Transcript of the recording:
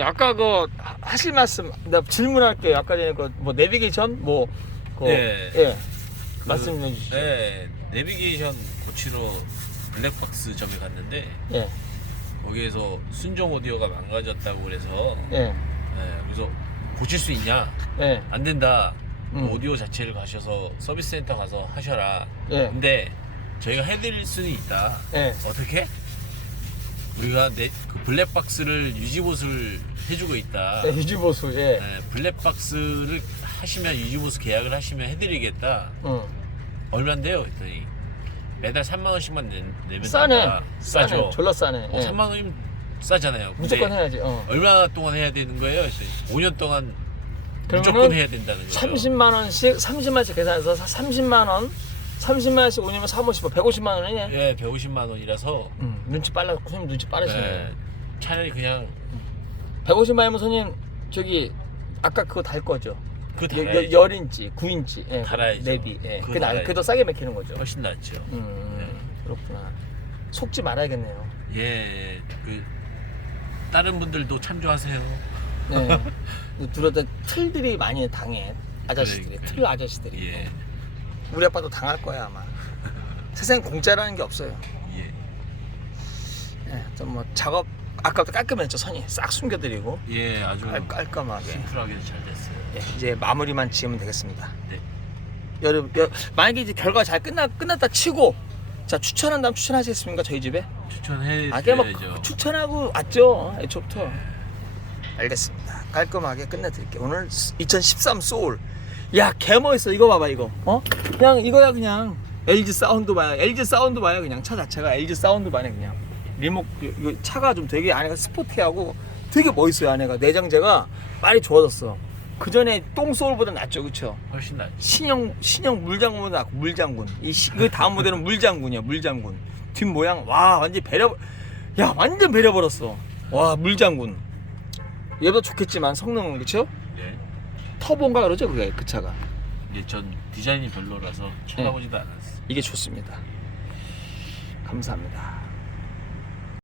예, 아까 그 하- 하실 말씀 나 질문할게요. 아까 전에 그 뭐 내비게이션 뭐 그, 네. 예. 말씀해 주시죠. 네, 내비게이션 고치러 블랙박스 점에 갔는데 예. 거기에서 순정 오디오가 망가졌다고 그래서 예. 네, 그래서 고칠 수 있냐? 예. 안 된다. 음. 오디오 자체를 가셔서 서비스 센터 가서 하셔라. 예. 근데 저희가 해드릴 수는 있다. 예. 어떻게? 우리가 내, 그 블랙박스를 유지보수를 해주고 있다. 예. 유지보수 예. 네, 블랙박스를 하시면 유지보수 계약을 하시면 해드리겠다. 응. 얼마인데요? 했더니 매달 3만 원씩만 내, 내면 싸네. 된다. 싸죠. 싸네. 졸라 싸네. 어, 예. 3만 원이면 싸잖아요. 근데 무조건 해야지. 어. 얼마 동안 해야 되는 거예요? 그래서 5년 동안 그러면은 무조건 해야 된다는 거예요. 30만 원씩 30만 원씩 계산해서 30만 원 30만 원씩 5년이면 3, 50, 150만 원이네. 예, 150만 원이라서 음, 눈치 빨라. 손님 눈치 빠르시네. 예, 차라리 그냥 150만 원이면 손님 저기 아까 그거 달 거죠. 달아야죠. 여- 열인치, 9인치. 예, 달아야죠. 내비. 예. 그거 그 나, 달아야죠. 그래도 싸게 맥히는 거죠. 훨씬 낫죠. 음, 네. 그렇구나. 속지 말아야겠네요. 예, 그 다른 분들도 참조하세요. 네. 주로 다 틀들이 많이 당해. 아저씨들이. 그러니까요. 틀 아저씨들이. 예, 우리 아빠도 당할 거야, 아마. 세상에 공짜라는 게 없어요. 예, 예, 좀뭐 작업 아까부터 깔끔했죠, 선이. 싹 숨겨드리고. 예, 아주 깔, 깔끔하게. 심플하게 잘 됐어요. 예, 이제 마무리만 지으면 되겠습니다. 네. 여러분, 여, 만약에 이제 결과 잘 끝나, 끝났다 치고, 자, 추천한다면 추천하시겠습니까, 저희 집에? 추천해 아, 그냥 드려야죠. 뭐 추천하고 왔죠, 애초부터. 알겠습니다. 깔끔하게 끝내드릴게요. 오늘 2013 소울. 야, 개멋있어. 이거 봐봐, 이거. 어? 그냥 이거야, 그냥. LG 사운드 봐요. LG 사운드 봐요, 그냥. 차 자체가 LG 사운드 봐네, 그냥. 리모, 이거 차가 좀 되게 안에가 스포티하고 되게 멋있어요, 안에가. 내장재가 많이 좋아졌어. 그 전에 똥 소울보다 낫죠, 그쵸? 훨씬 낫죠. 신형 신형 물장군보다 낫고 물장군 이 시, 그 다음 모델은 물장군이야 물장군 뒷 모양 와 완전 배려 야 완전 배려버렸어 와 물장군 얘보다 좋겠지만 성능은 그쵸 예. 터보인가 그러죠 그게 그 차가. 이게 전 디자인이 별로라서 쳐다보지도 않았어요. 이게 좋습니다. 감사합니다